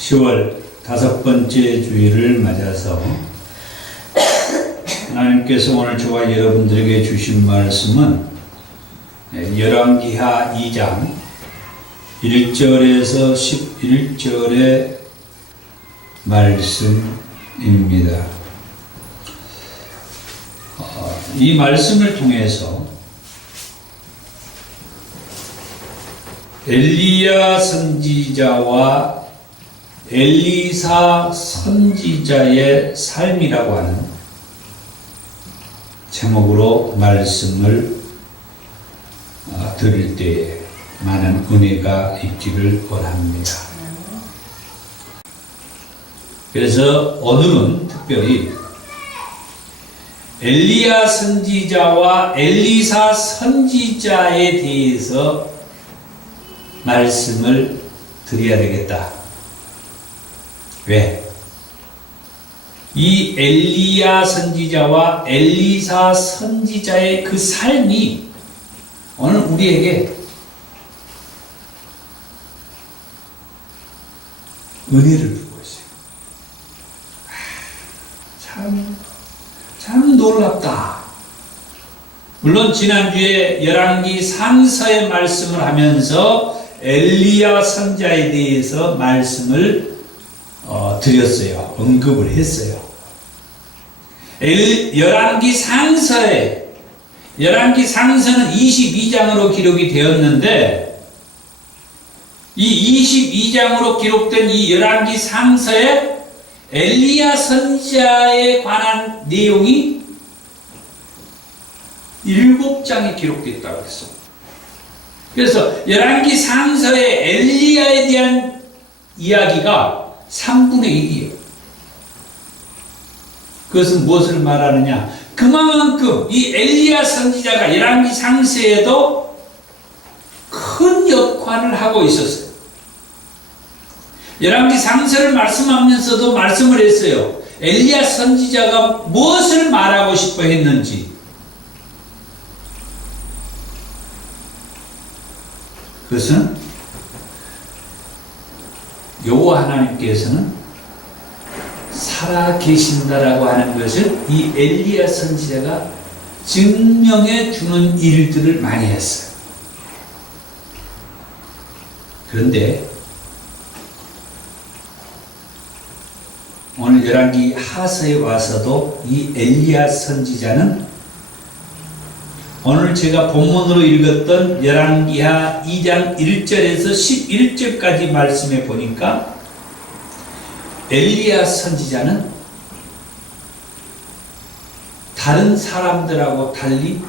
10월 5번째 주일을 맞아서 하나님께서 오늘 저와 여러분들에게 주신 말씀은 열왕기하 2장 1절에서 11절의 말씀입니다. 이 말씀을 통해서 엘리야 선지자와 엘리사 선지자의 삶이라고 하는 제목으로 말씀을 드릴 때에 많은 은혜가 있기를 원합니다. 그래서 오늘은 특별히 엘리야 선지자와 엘리사 선지자에 대해서 말씀을 드려야 되겠다. 왜? 이 엘리야 선지자와 엘리사 선지자의 그 삶이 오늘 우리에게 은혜를 주고 있어요. 참 놀랍다. 물론 지난주에 열왕기 상서의 말씀을 하면서 엘리야 선지자에 대해서 말씀을 드렸어요. 언급을 했어요. 열왕기 상서는 22장으로 기록이 되었는데 이 22장으로 기록된 이 열왕기 상서에 엘리야 선지자에 관한 내용이 7장에 기록됐다고 했습니다. 그래서 열왕기 상서의 엘리야에 대한 이야기가 3분의 1이에요. 그것은 무엇을 말하느냐? 그만큼 이 엘리야 선지자가 열왕기 상서에도 큰 역할을 하고 있었어요. 열왕기 상서를 말씀하면서도 말씀을 했어요. 엘리야 선지자가 무엇을 말하고 싶어 했는지. 그것은 여호와 하나님께서는 살아 계신다라고 하는 것을 이 엘리야 선지자가 증명해 주는 일들을 많이 했어요. 그런데 오늘 열왕기 하서에 와서도 이 엘리야 선지자는 오늘 제가 본문으로 읽었던 열왕기하 2장 1절에서 11절까지 말씀해 보니까 엘리야 선지자는 다른 사람들하고 달리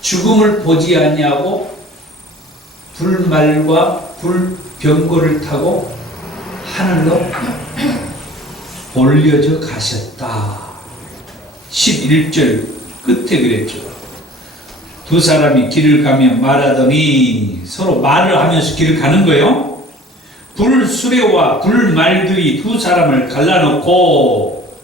죽음을 보지 아니하고 불말과 불병거를 타고 하늘로 올려져 가셨다. 11절 끝에 그랬죠. 두 사람이 길을 가며 말하더니 서로 말을 하면서 길을 가는 거예요. 불수레와 불말들이 두 사람을 갈라놓고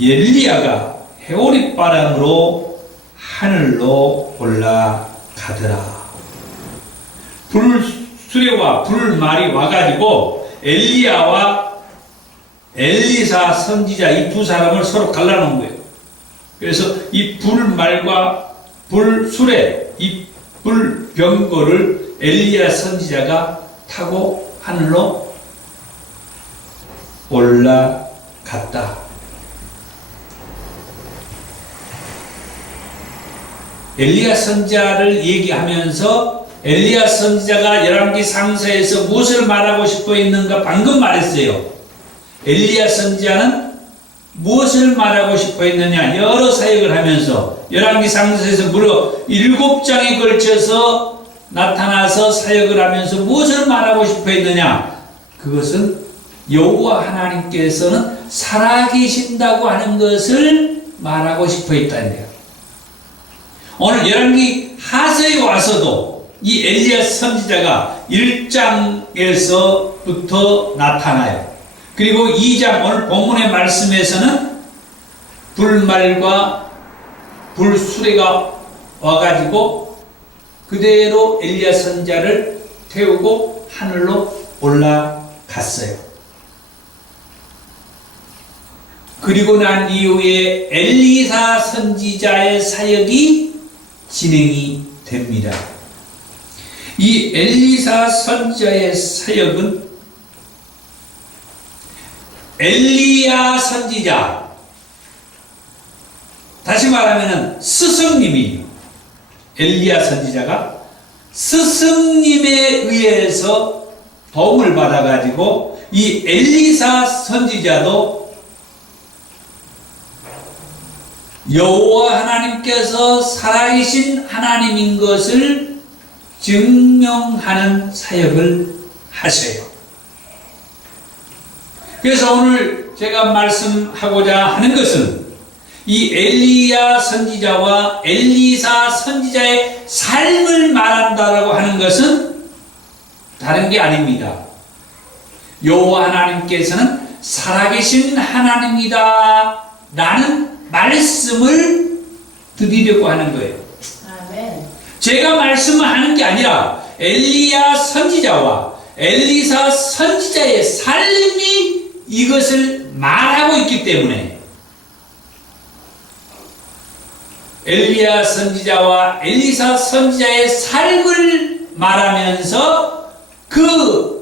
엘리야가 해오릿바람으로 하늘로 올라가더라. 불수레와 불말이 와가지고 엘리야와 엘리사 선지자 이 두 사람을 서로 갈라놓은 거예요. 그래서 이 불말과 불수레, 이 불병거를 엘리야 선지자가 타고 하늘로 올라갔다. 엘리야 선지자를 얘기하면서 엘리야 선지자가 열왕기 상서에서 무엇을 말하고 싶어 했는가 방금 말했어요. 엘리야 선지자는 무엇을 말하고 싶어 했느냐? 여러 사역을 하면서 열왕기 상서에서 무려 7장에 걸쳐서 나타나서 사역을 하면서 무엇을 말하고 싶어 했느냐? 그것은 여호와 하나님께서는 살아계신다고 하는 것을 말하고 싶어 했다는 거예요. 오늘 열왕기 하서에 와서도 이 엘리야 선지자가 1장에서부터 나타나요. 그리고 2장 오늘 본문의 말씀에서는 불말과 불수레가 와가지고 그대로 엘리야 선지자를 태우고 하늘로 올라갔어요. 그리고 난 이후에 엘리사 선지자의 사역이 진행이 됩니다. 이 엘리사 선지자의 사역은 엘리야 선지자, 다시 말하면 스승님이에요. 엘리야 선지자가 스승님에 의해서 도움을 받아가지고 이 엘리사 선지자도 여호와 하나님께서 살아계신 하나님인 것을 증명하는 사역을 하세요. 그래서 오늘 제가 말씀하고자 하는 것은 이 엘리야 선지자와 엘리사 선지자의 삶을 말한다라고 하는 것은 다른 게 아닙니다. 여호와 하나님께서는 살아계신 하나님이다 라는 말씀을 드리려고 하는 거예요. 아멘. 제가 말씀을 하는 게 아니라 엘리야 선지자와 엘리사 선지자의 삶이 이것을 말하고 있기 때문에 엘리야 선지자와 엘리사 선지자의 삶을 말하면서 그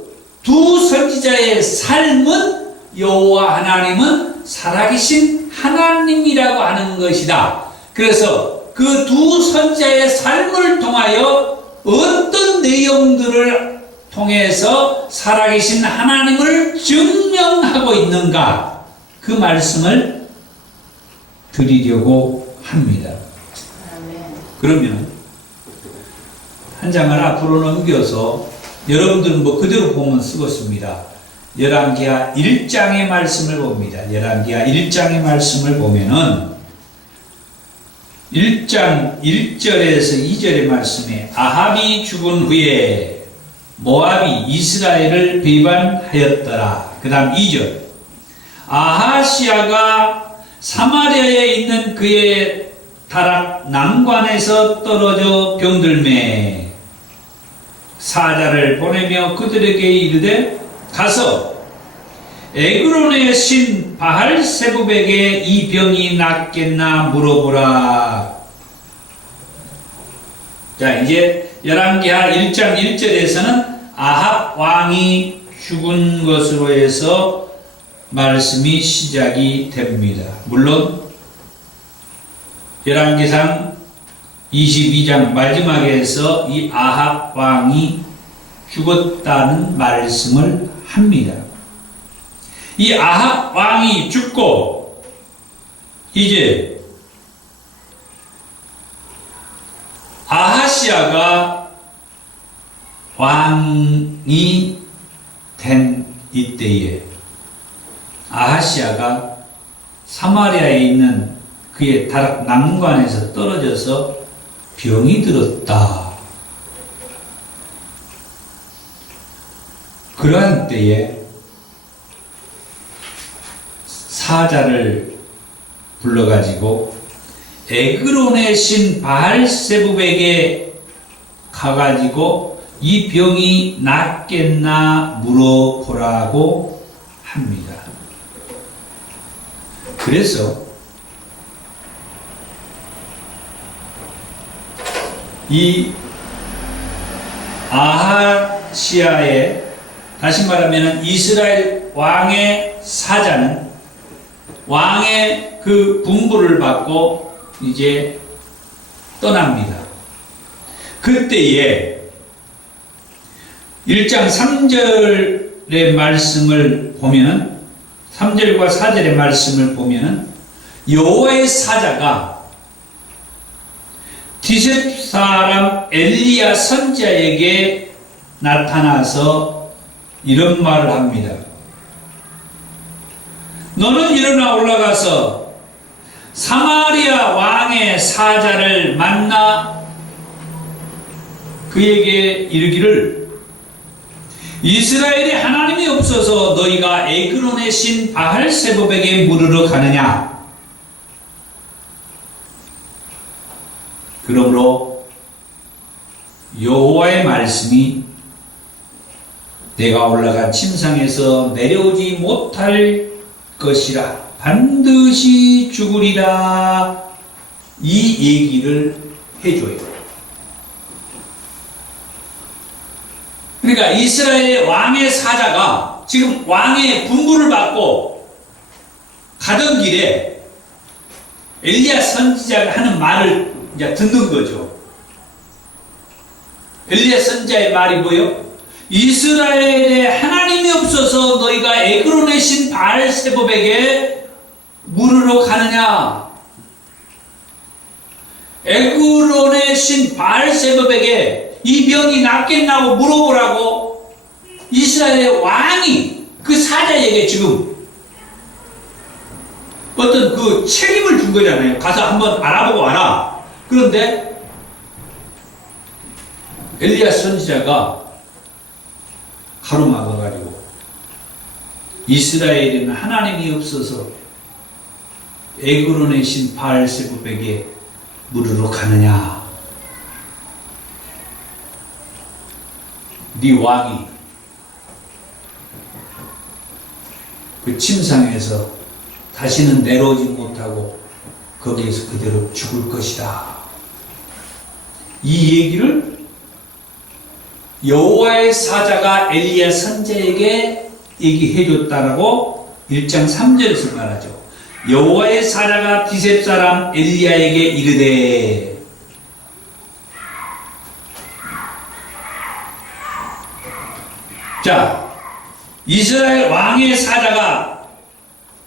두 선지자의 삶은 여호와 하나님은 살아계신 하나님이라고 하는 것이다. 그래서 그 두 선지자의 삶을 통하여 어떤 내용들을 통해서 살아계신 하나님을 증명하고 있는가, 그 말씀을 드리려고 합니다. 그러면 한 장을 앞으로 넘겨서 여러분들은 뭐 그대로 보면 쓰겠습니다. 열왕기하 1장의 말씀을 봅니다. 열왕기하 1장의 말씀을 보면은 1장 1절에서 2절의 말씀에 아합이 죽은 후에 모압이 이스라엘을 배반하였더라. 그 다음 2절 아하시아가 사마리아에 있는 그의 다락 난관에서 떨어져 병들매 사자를 보내며 그들에게 이르되 가서 에그론의 신 바알세붑에게 이 병이 낫겠나 물어보라. 자, 이제 열왕기하 1장 1절에서는 아합 왕이 죽은 것으로 해서 말씀이 시작이 됩니다. 물론 열왕기상 22장 마지막에서 이 아합 왕이 죽었다는 말씀을 합니다. 이 아합 왕이 죽고 이제 아하시아가 왕이 된 이때에 아하시아가 사마리아에 있는 그의 다락 난관에서 떨어져서 병이 들었다. 그러한 때에 사자를 불러가지고 에그론의 신 바알세붑에게 가가지고 이 병이 낫겠나 물어보라고 합니다. 그래서 이 아하시아의, 다시 말하면 이스라엘 왕의 사자는 왕의 그 분부를 받고 이제 떠납니다. 그때에 1장 3절의 말씀을 보면, 3절과 4절의 말씀을 보면 여호와의 사자가 디셉 사람 엘리야 선지자에게 나타나서 이런 말을 합니다. 너는 일어나 올라가서 사마리아 왕의 사자를 만나 그에게 이르기를 이스라엘에 하나님이 없어서 너희가 에그론의 신 바알세붑에게 물으러 가느냐? 그러므로 여호와의 말씀이 내가 올라간 침상에서 내려오지 못할 것이라 반드시 죽으리라. 이 얘기를 해줘요. 그러니까 이스라엘 왕의 사자가 지금 왕의 분부를 받고 가던 길에 엘리야 선지자가 하는 말을 이제 듣는 거죠. 엘리야 선지자의 말이 뭐예요? 이스라엘에 하나님이 없어서 너희가 에그론의 신 바알세봅에게 물으러 가느냐? 에그론의 신 바알세봅에게 이 병이 낫겠냐고 물어보라고 이스라엘의 왕이 그 사자에게 지금 어떤 그 책임을 준 거잖아요. 가서 한번 알아보고 와라. 그런데 엘리야 선지자가 가로막아가지고 이스라엘에는 하나님이 없어서 에그론의 신 바알세봅에게 물으러 가느냐? 네 왕이 그 침상에서 다시는 내려오지 못하고 거기에서 그대로 죽을 것이다. 이 얘기를 여호와의 사자가 엘리야 선지자에게 얘기해 줬다라고 1장 3절에서 말하죠. 여호와의 사자가 디셉 사람 엘리야에게 이르되 자, 이스라엘 왕의 사자가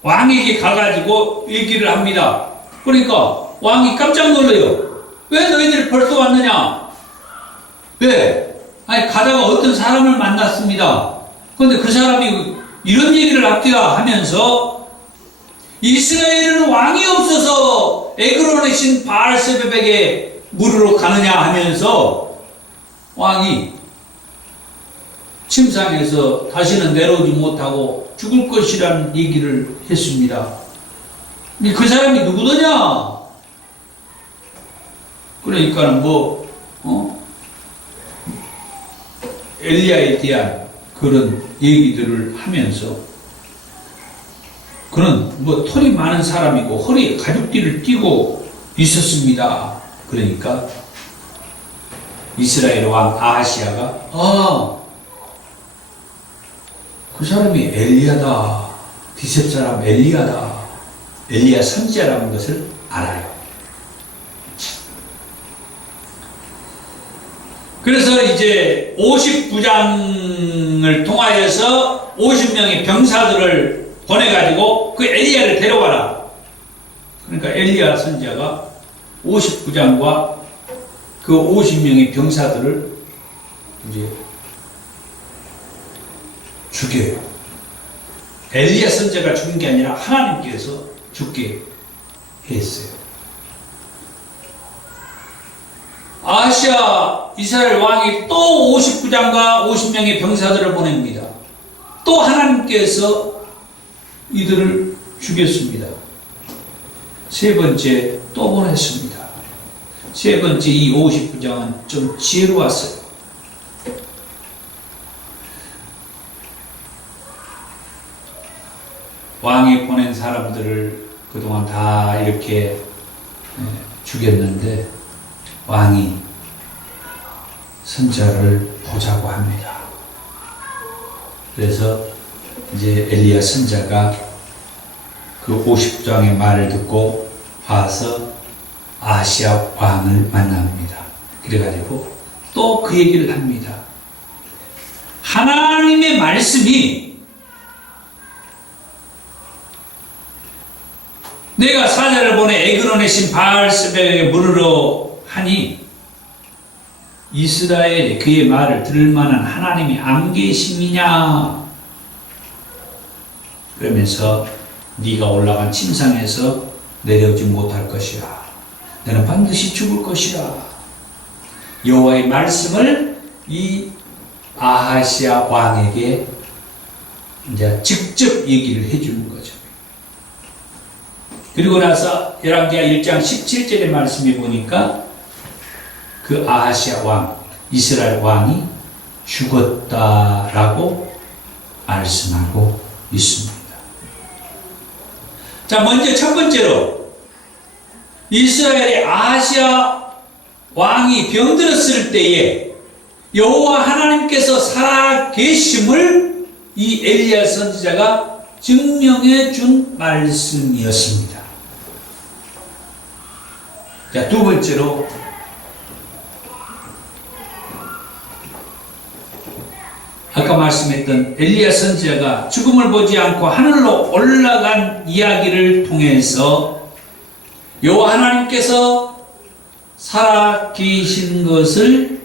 왕에게 가가지고 얘기를 합니다. 그러니까 왕이 깜짝 놀라요. 왜 너희들이 벌써 왔느냐? 왜? 아니 가다가 어떤 사람을 만났습니다. 그런데 그 사람이 이런 얘기를 합디다 하면서 이스라엘은 왕이 없어서 에그론의 신 바알세봅에게 물으러 가느냐 하면서 왕이 침상에서 다시는 내려오지 못하고 죽을 것이라는 얘기를 했습니다. 근데 그 사람이 누구더냐? 그러니까 엘리야에 대한 그런 얘기들을 하면서 그는 털이 많은 사람이고 허리에 가죽띠를 띠고 있었습니다. 그러니까 이스라엘 왕 아하시야가 그 사람이 엘리야다. 디셉 사람 엘리야다. 엘리야 선지자라는 것을 알아요. 그래서 이제 59장을 통하여서 50명의 병사들을 보내가지고 그 엘리야를 데려와라. 그러니까 엘리야 선지자가 59장과 그 50명의 병사들을 이제 죽여요. 엘리야 선지자가 죽은 게 아니라 하나님께서 죽게 했어요. 아하시야 이스라엘 왕이 또 59장과 50명의 병사들을 보냅니다. 또 하나님께서 이들을 죽였습니다. 세 번째 또 보냈습니다. 세 번째 이 59장은 좀 지혜로웠어요. 왕이 보낸 사람들을 그동안 다 이렇게 죽였는데 왕이 선자를 보자고 합니다. 그래서 이제 엘리야 선자가 그 50장의 말을 듣고 와서 아하시야 왕을 만납니다. 그래가지고 또 그 얘기를 합니다. 하나님의 말씀이 내가 사자를 보내 에그론의 신 바알세봅에게 물으러 하니 이스라엘에 그의 말을 들을 만한 하나님이 안 계심이냐? 그러면서 네가 올라간 침상에서 내려오지 못할 것이라. 너는 반드시 죽을 것이라. 여호와의 말씀을 이 아하시야 왕에게 이제 직접 얘기를 해주는 거죠. 그리고 나서 열왕기하 1장 17절의 말씀에 보니까 그 아하시야 왕, 이스라엘 왕이 죽었다라고 말씀하고 있습니다. 자, 먼저 첫 번째로 이스라엘의 아하시아 왕이 병들었을 때에 여호와 하나님께서 살아 계심을 이 엘리야 선지자가 증명해 준 말씀이었습니다. 자, 두 번째로 아까 말씀했던 엘리야 선지자가 죽음을 보지 않고 하늘로 올라간 이야기를 통해서 여호와 하나님께서 살아 계신 것을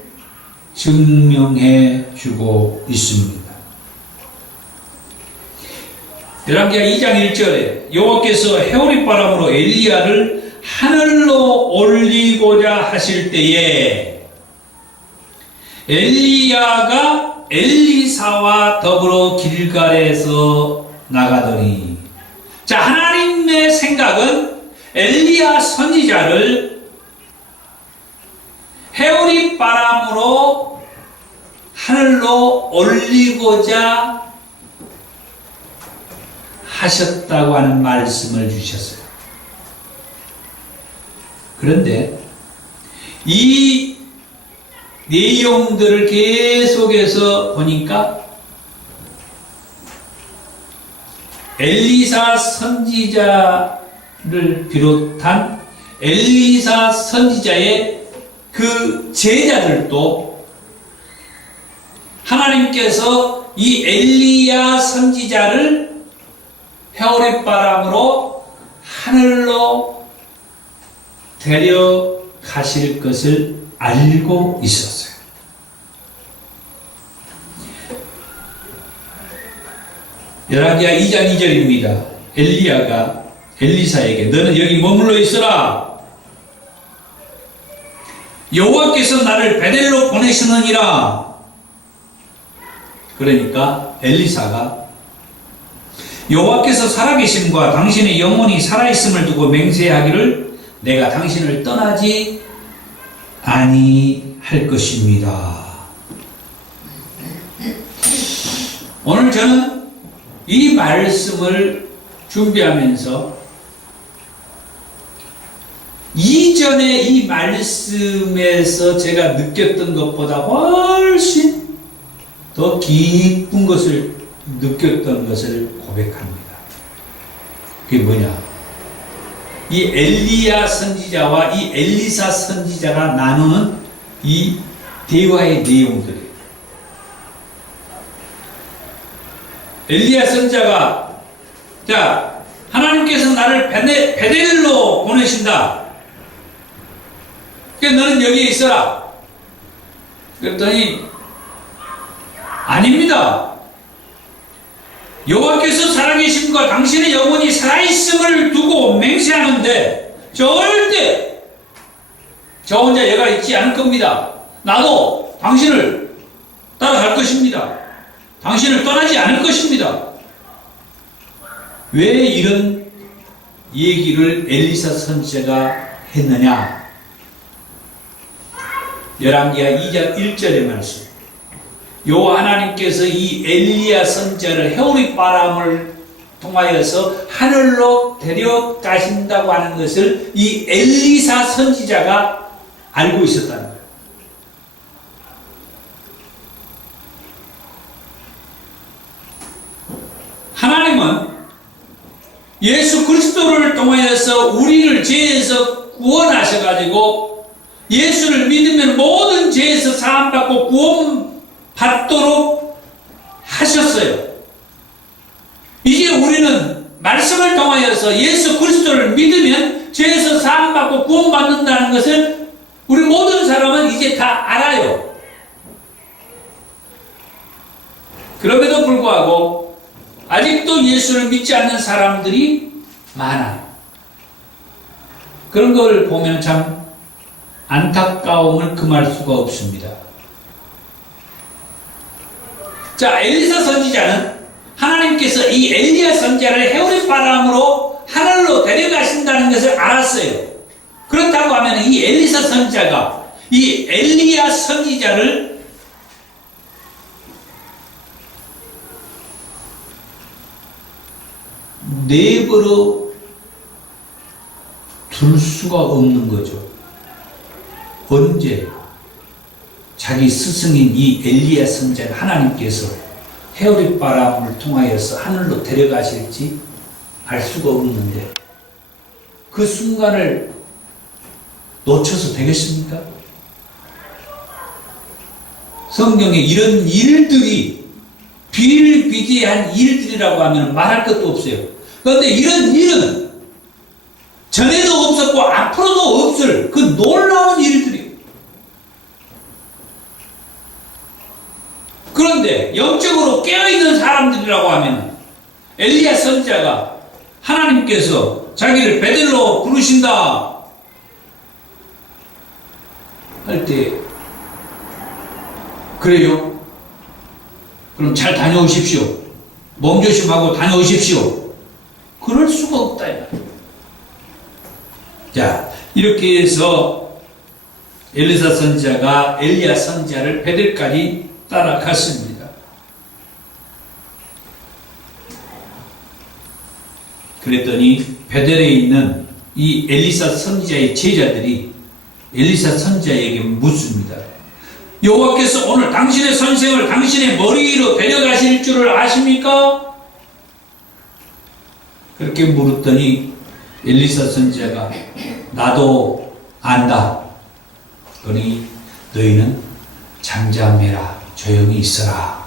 증명해 주고 있습니다. 열왕기하 2장 1절에 여호와께서 해오리 바람으로 엘리야를 하늘로 올리고자 하실 때에 엘리야가 엘리사와 더불어 길갈에서 나가더니, 자, 하나님의 생각은 엘리야 선지자를 해오리 바람으로 하늘로 올리고자 하셨다고 하는 말씀을 주셨어요. 그런데 이 내용들을 계속해서 보니까 엘리사 선지자를 비롯한 엘리사 선지자의 그 제자들도 하나님께서 이 엘리야 선지자를 해오리 바람으로 하늘로 데려가실 것을 알고 있었어요. 열왕기하 2장 2절입니다. 엘리야가 엘리사에게 너는 여기 머물러 있어라. 여호와께서 나를 베델로 보내시느니라. 그러니까 엘리사가 여호와께서 살아계심과 당신의 영혼이 살아있음을 두고 맹세하기를 내가 당신을 떠나지 아니할 것입니다. 오늘 저는 이 말씀을 준비하면서 이전에 이 말씀에서 제가 느꼈던 것보다 훨씬 더 깊은 것을 느꼈던 것을 고백합니다. 그게 뭐냐? 이 엘리야 선지자와 이 엘리사 선지자가 나누는 이 대화의 내용들이에요. 엘리야 선지자가, 자, 하나님께서 나를 베델로 보내신다. 그러니까 너는 여기에 있어라. 그랬더니 아닙니다. 여호와께서 살아계심과 당신의 영혼이 살아있음을 두고 맹세하는데 절대 저 혼자 여가 있지 않을 겁니다. 나도 당신을 따라갈 것입니다. 당신을 떠나지 않을 것입니다. 왜 이런 얘기를 엘리사 선지자가 했느냐? 열왕기하 2장 1절의 말씀. 여호와 하나님께서 이 엘리야 선지자를 해오리 바람을 통하여서 하늘로 데려가신다고 하는 것을 이 엘리사 선지자가 알고 있었다는 거예요. 하나님은 예수 그리스도를 통하여서 우리를 죄에서 구원하셔가지고 예수를 믿으면 모든 죄에서 사함받고 구원받도록 하셨어요. 이제 우리는 말씀을 통하여서 예수 그리스도를 믿으면 죄에서 사함받고 구원받는다는 것을 우리 모든 사람은 이제 다 알아요. 그럼에도 불구하고 아직도 예수를 믿지 않는 사람들이 많아요. 그런 걸 보면 참 안타까움을 금할 수가 없습니다. 자, 엘리사 선지자는 하나님께서 이 엘리야 선지자를 해오리 바람으로 하늘로 데려가신다는 것을 알았어요. 그렇다고 하면 이 엘리사 선지자가 이 엘리야 선지자를 내버려 줄 수가 없는 거죠. 언제 자기 스승인 이 엘리야 선지자를 하나님께서 해오릿바람을 통하여서 하늘로 데려가실지 알 수가 없는데 그 순간을 놓쳐서 되겠습니까? 성경에 이런 일들이 비일비재한 일들이라고 하면 말할 것도 없어요. 그런데 이런 일은 전에도 없었고 앞으로도 없을 그 놀라운 일들이에요. 그런데 영적으로 깨어있는 사람들이라고 하면 엘리야 선지자가 하나님께서 자기를 베델로 부르신다 할 때 그래요? 그럼 잘 다녀오십시오. 몸조심하고 다녀오십시오. 그럴 수가 없다. 자, 이렇게 해서 엘리사 선지자가 엘리야 선지자를 베델까지 따라갔습니다. 그랬더니 베델에 있는 이 엘리사 선지자의 제자들이 엘리사 선지자에게 묻습니다. 여호와께서 오늘 당신의 선생을 당신의 머리 위로 데려가실 줄을 아십니까? 그렇게 물었더니 엘리사 선지자가 나도 안다. 그러니 너희는 잠잠해라. 조용히 있어라.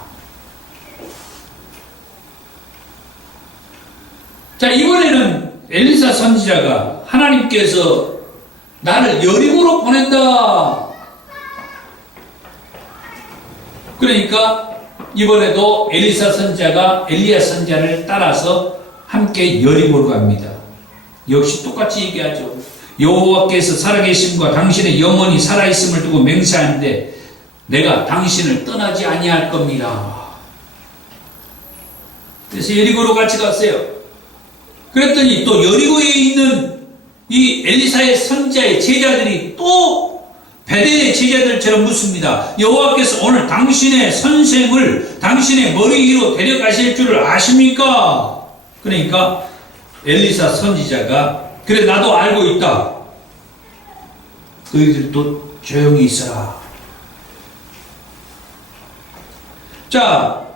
자, 이번에는 엘리사 선지자가 하나님께서 나를 여리고로 보낸다. 그러니까 이번에도 엘리사 선지자가 엘리야 선지자를 따라서 함께 여리고로 갑니다. 역시 똑같이 얘기하죠. 여호와께서 살아계심과 당신의 영혼이 살아있음을 두고 맹세하는데 내가 당신을 떠나지 아니할 겁니다. 그래서 여리고로 같이 갔어요. 그랬더니 또 여리고에 있는 이 엘리사의 선지자의 제자들이 또 베델의 제자들처럼 묻습니다. 여호와께서 오늘 당신의 선생을 당신의 머리 위로 데려가실 줄을 아십니까? 그러니까 엘리사 선지자가 그래 나도 알고 있다. 너희들도 조용히 있어라. 자,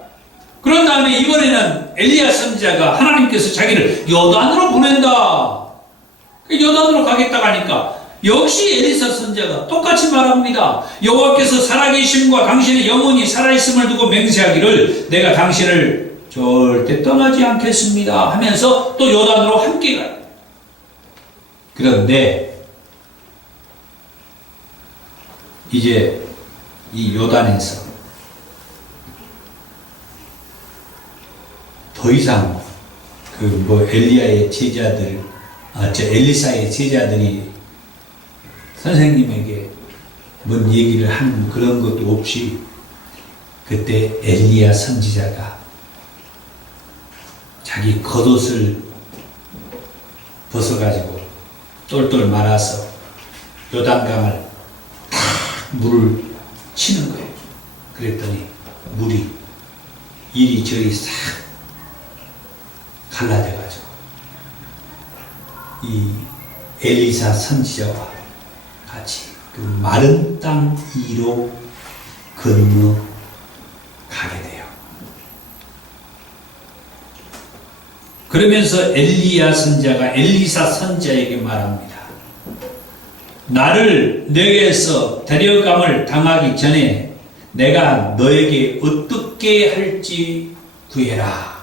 그런 다음에 이번에는 엘리야 선지자가 하나님께서 자기를 요단으로 보낸다. 요단으로 가겠다고 하니까 역시 엘리사 선지자가 똑같이 말합니다. 여호와께서 살아계심과 당신의 영혼이 살아있음을 두고 맹세하기를 내가 당신을 절대 떠나지 않겠습니다 하면서 또 요단으로 함께 가요. 그런데 이제 이 요단에서 더 이상 엘리야의 제자들, 엘리사의 제자들이 선생님에게 뭔 얘기를 하는 그런 것도 없이 그때 엘리야 선지자가 자기 겉옷을 벗어가지고 똘똘 말아서 요단강을 탁 물을 치는 거예요. 그랬더니 물이 이리저리 싹 갈라져가지고 이 엘리사 선지자와 같이 그 마른 땅 위로 건너가게 돼요. 그러면서 엘리야 선지자가 엘리사 선지자에게 말합니다. 나를 내게서 데려감을 당하기 전에 내가 너에게 어떻게 할지 구해라.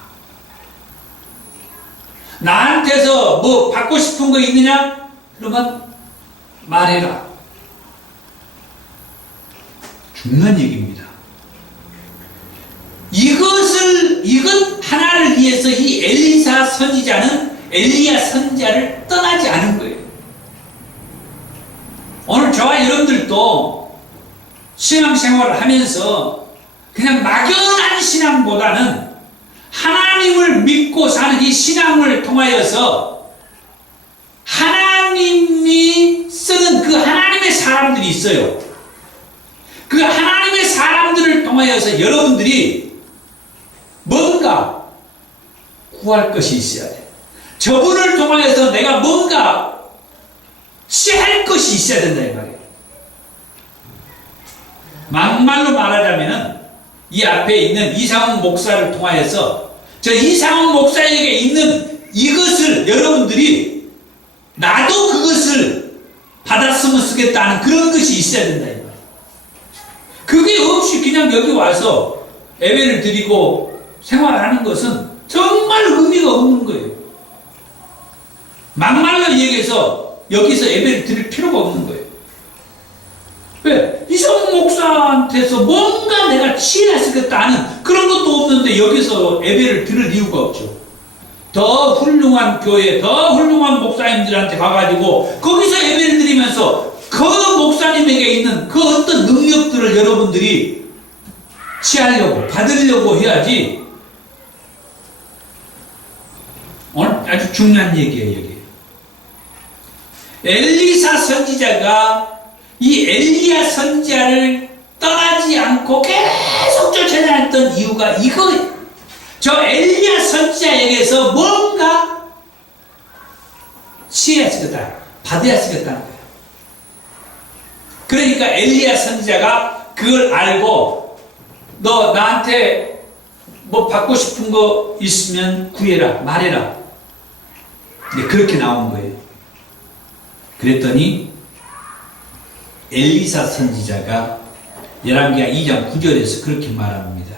나한테서 뭐 받고 싶은 거 있느냐? 그러면 말해라. 중요한 얘기입니다. 이것 하나를 위해서 이 엘리사 선지자는 엘리야 선지자를 떠나지 않은 거예요. 오늘 저와 여러분들도 신앙생활을 하면서 그냥 막연한 신앙보다는 하나님을 믿고 사는 이 신앙을 통하여서 하나님이 쓰는 그 하나님의 사람들이 있어요. 그 하나님의 사람들을 통하여서 여러분들이 뭔가 구할 것이 있어야 돼요. 저분을 통하여서 내가 뭔가 취할 것이 있어야 된다 이 말이에요. 막말로 말하자면은 이 앞에 있는 이상훈 목사를 통하여서 저 이상훈 목사에게 있는 이것을 여러분들이 나도 그것을 받았으면 쓰겠다는 그런 것이 있어야 된다 이 말이에요. 그게 없이 그냥 여기 와서 예배를 드리고 생활하는 것은 정말 의미가 없는 거예요. 막말로 얘기해서 여기서 예배를 드릴 필요가 없는 거예요. 왜? 이성훈 목사한테서 뭔가 내가 취했겠다는 그런 것도 없는데 여기서 예배를 드릴 이유가 없죠. 더 훌륭한 교회, 더 훌륭한 목사님들한테 가가지고 거기서 예배를 드리면서 그 목사님에게 있는 그 어떤 능력들을 여러분들이 취하려고, 받으려고 해야지. 오늘 아주 중요한 얘기예요, 여기. 엘리사 선지자가 이 엘리야 선지자를 떠나지 않고 계속 쫓아다녔던 이유가 이거예요. 저 엘리야 선지자에게서 뭔가 취해야 쓰겠다, 받아야 쓰겠다는 거예요. 그러니까 엘리야 선지자가 그걸 알고 너 나한테 뭐 받고 싶은 거 있으면 구해라, 말해라. 그렇게 나온 거예요. 그랬더니 엘리사 선지자가 열왕기하 2장 9절에서 그렇게 말합니다.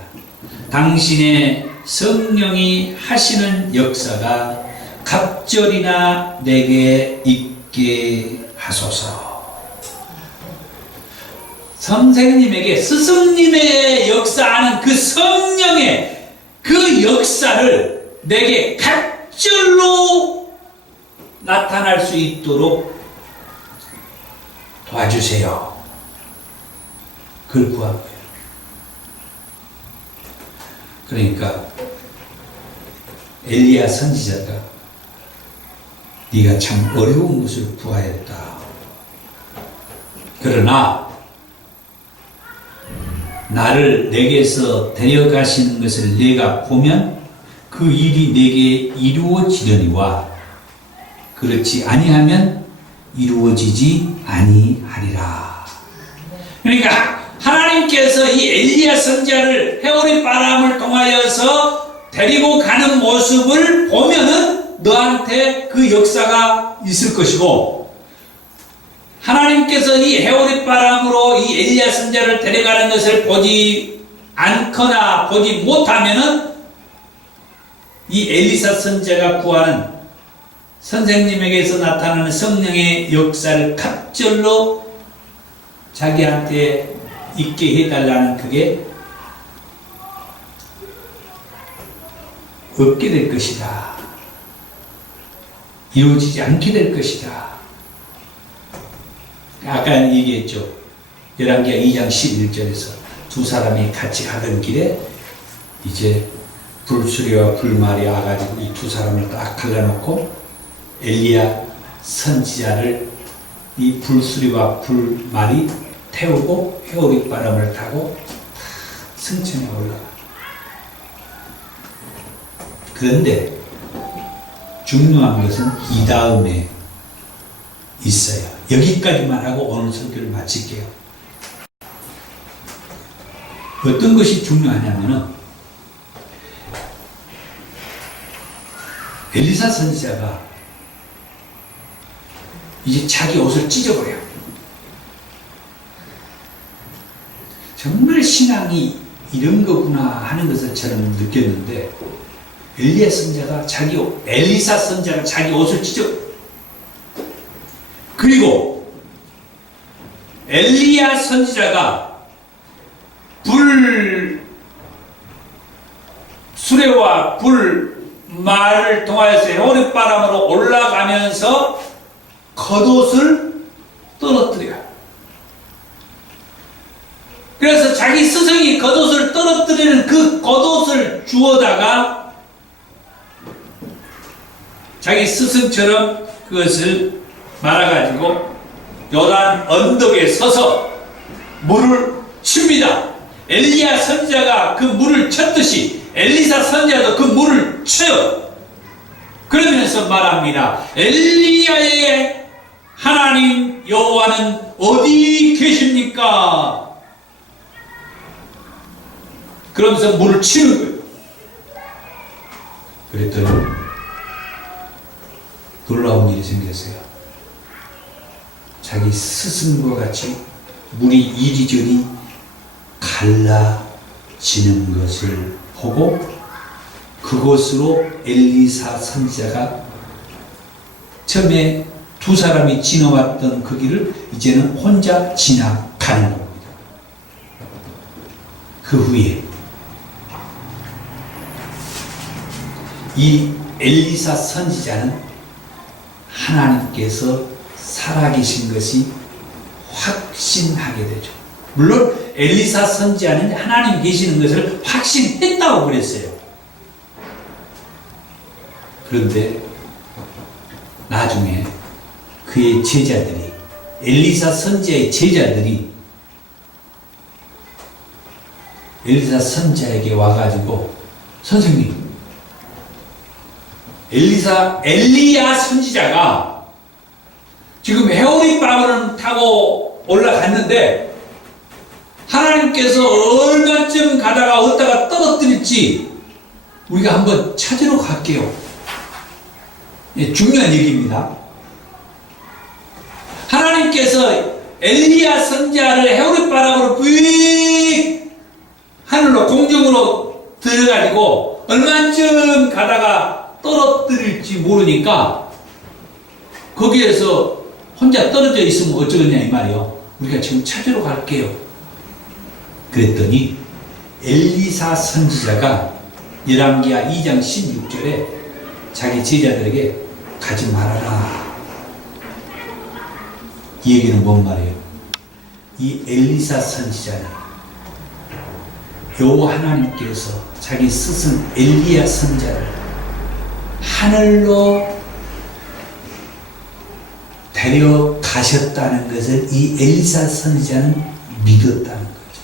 당신의 성령이 하시는 역사가 갑절이나 내게 있게 하소서. 선생님에게 스승님의 역사하는 그 성령의 그 역사를 내게 갑절로 나타날 수 있도록 도와주세요. 그걸 구한 거예요. 그러니까 엘리야 선지자가 네가 참 어려운 것을 구하였다. 그러나 나를 내게서 데려가시는 것을 내가 보면 그 일이 내게 이루어지려니와 그렇지 아니하면 이루어지지 아니하리라. 그러니까 하나님께서 이 엘리야 선지자를 해오리 바람을 통하여서 데리고 가는 모습을 보면은 너한테 그 역사가 있을 것이고, 하나님께서 이 해오리 바람으로 이 엘리야 선지자를 데려가는 것을 보지 않거나 보지 못하면은 이 엘리사 선지자가 구하는 선생님에게서 나타나는 성령의 역사를 갑절로 자기한테 있게 해달라는 그게 없게 될 것이다. 이루어지지 않게 될 것이다. 아까 얘기했죠. 열왕기하 2장 11절에서 두 사람이 같이 가던 길에 이제 불수리와 불말이 와가지고 이 두 사람을 딱 갈라놓고 엘리야 선지자를 이 불수리와 불말이 태우고 해오리 바람을 타고 승천에 올라가. 그런데 중요한 것은 이 다음에 있어요. 여기까지만 하고 오늘 설교를 마칠게요. 어떤 것이 중요하냐면은 엘리사 선지자가 이제 자기 옷을 찢어버려요. 정말 신앙이 이런 거구나 하는 것을 저는 느꼈는데, 엘리야 선지자가 엘리사 선지자가 자기 옷을 찢어. 그리고 엘리야 선지자가 수레와 불말을 통하여서 해오리 바람으로 올라가면서 겉옷을 떨어뜨려요. 그래서 자기 스승이 겉옷을 떨어뜨리는 그 겉옷을 주워다가 자기 스승처럼 그것을 말아가지고 요단 언덕에 서서 물을 칩니다. 엘리야 선지자가 그 물을 쳤듯이 엘리사 선지자도 그 물을 쳐요. 그러면서 말합니다. 엘리야의 하나님 여호와는 어디 계십니까? 그러면서 물을 치는 거예요. 그랬더니 놀라운 일이 생겼어요. 자기 스승과 같이 물이 이리저리 갈라지는 것을 보고 그곳으로 엘리사 선지자가 처음에 두 사람이 지나왔던 그 길을 이제는 혼자 지나가는 겁니다. 그 후에 이 엘리사 선지자는 하나님께서 살아계신 것이 확신하게 되죠. 물론 엘리사 선지자는 하나님 계시는 것을 확신했다고 그랬어요. 그런데 나중에 그의 제자들이, 엘리사 선지자의 제자들이 엘리사 선지자에게 와가지고, 선생님, 엘리야 선지자가 지금 회오리 바울을 타고 올라갔는데 하나님께서 얼마쯤 가다가 어디다가 떨어뜨릴지 우리가 한번 찾으러 갈게요. 예, 중요한 얘기입니다. 하나님께서 엘리야 선지자를 회오리 바람으로 부익 하늘로 공중으로 들어가지고 얼마쯤 가다가 떨어뜨릴지 모르니까 거기에서 혼자 떨어져 있으면 어쩌겠냐 이 말이요. 우리가 지금 찾으러 갈게요. 그랬더니 엘리사 선지자가 열왕기하 2장 16절에 자기 제자들에게 가지 말아라. 이 얘기는 뭔 말이에요? 이 엘리사 선지자는 여호와 하나님께서 자기 스승 엘리야 선지자를 하늘로 데려가셨다는 것을 이 엘리사 선지자는 믿었다는 거죠.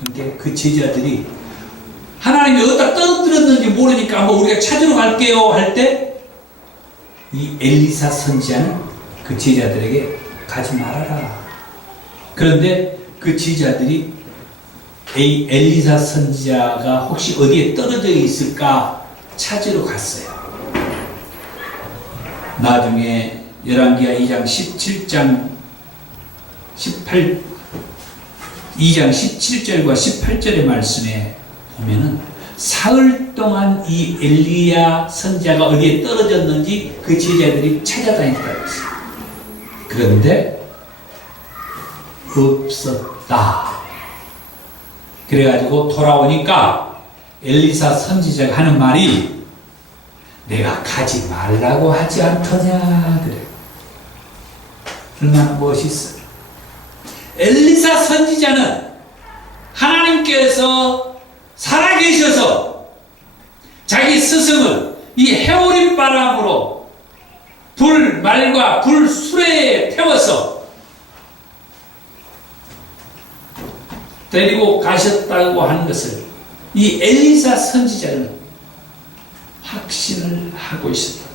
그런데 그 제자들이 하나님이 어디다 떨어뜨렸는지 모르니까 한번 우리가 찾으러 갈게요 할 때 이 엘리사 선지자는 그 제자들에게 가지 말아라. 그런데 그 제자들이 이 엘리사 선지자가 혹시 어디에 떨어져 있을까 찾으러 갔어요. 나중에 열왕기하 2장 17절과 18절의 말씀에 보면은 사흘 동안 이 엘리야 선지자가 어디에 떨어졌는지 그 제자들이 찾아다녔다고 했어요. 그런데 없었다. 그래가지고 돌아오니까 엘리사 선지자가 하는 말이 내가 가지 말라고 하지 않더냐 그래. 얼마나 멋있어. 엘리사 선지자는 하나님께서 살아계셔서 자기 스승을 이 회오리 바람으로 불말과 불수레에 태워서 데리고 가셨다고 하는 것을 이 엘리사 선지자는 확신을 하고 있었다.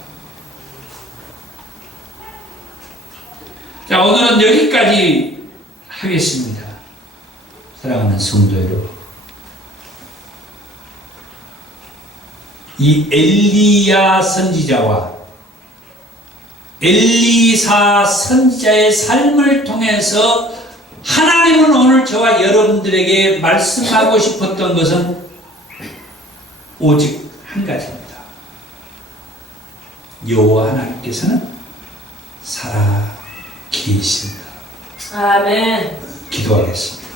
자, 오늘은 여기까지 하겠습니다. 사랑하는 성도 여러분, 이 엘리야 선지자와 엘리사 선지자의 삶을 통해서 하나님은 오늘 저와 여러분들에게 말씀하고 싶었던 것은 오직 한 가지입니다. 여호와 하나님께서는 살아 계신다. 아멘. 기도하겠습니다.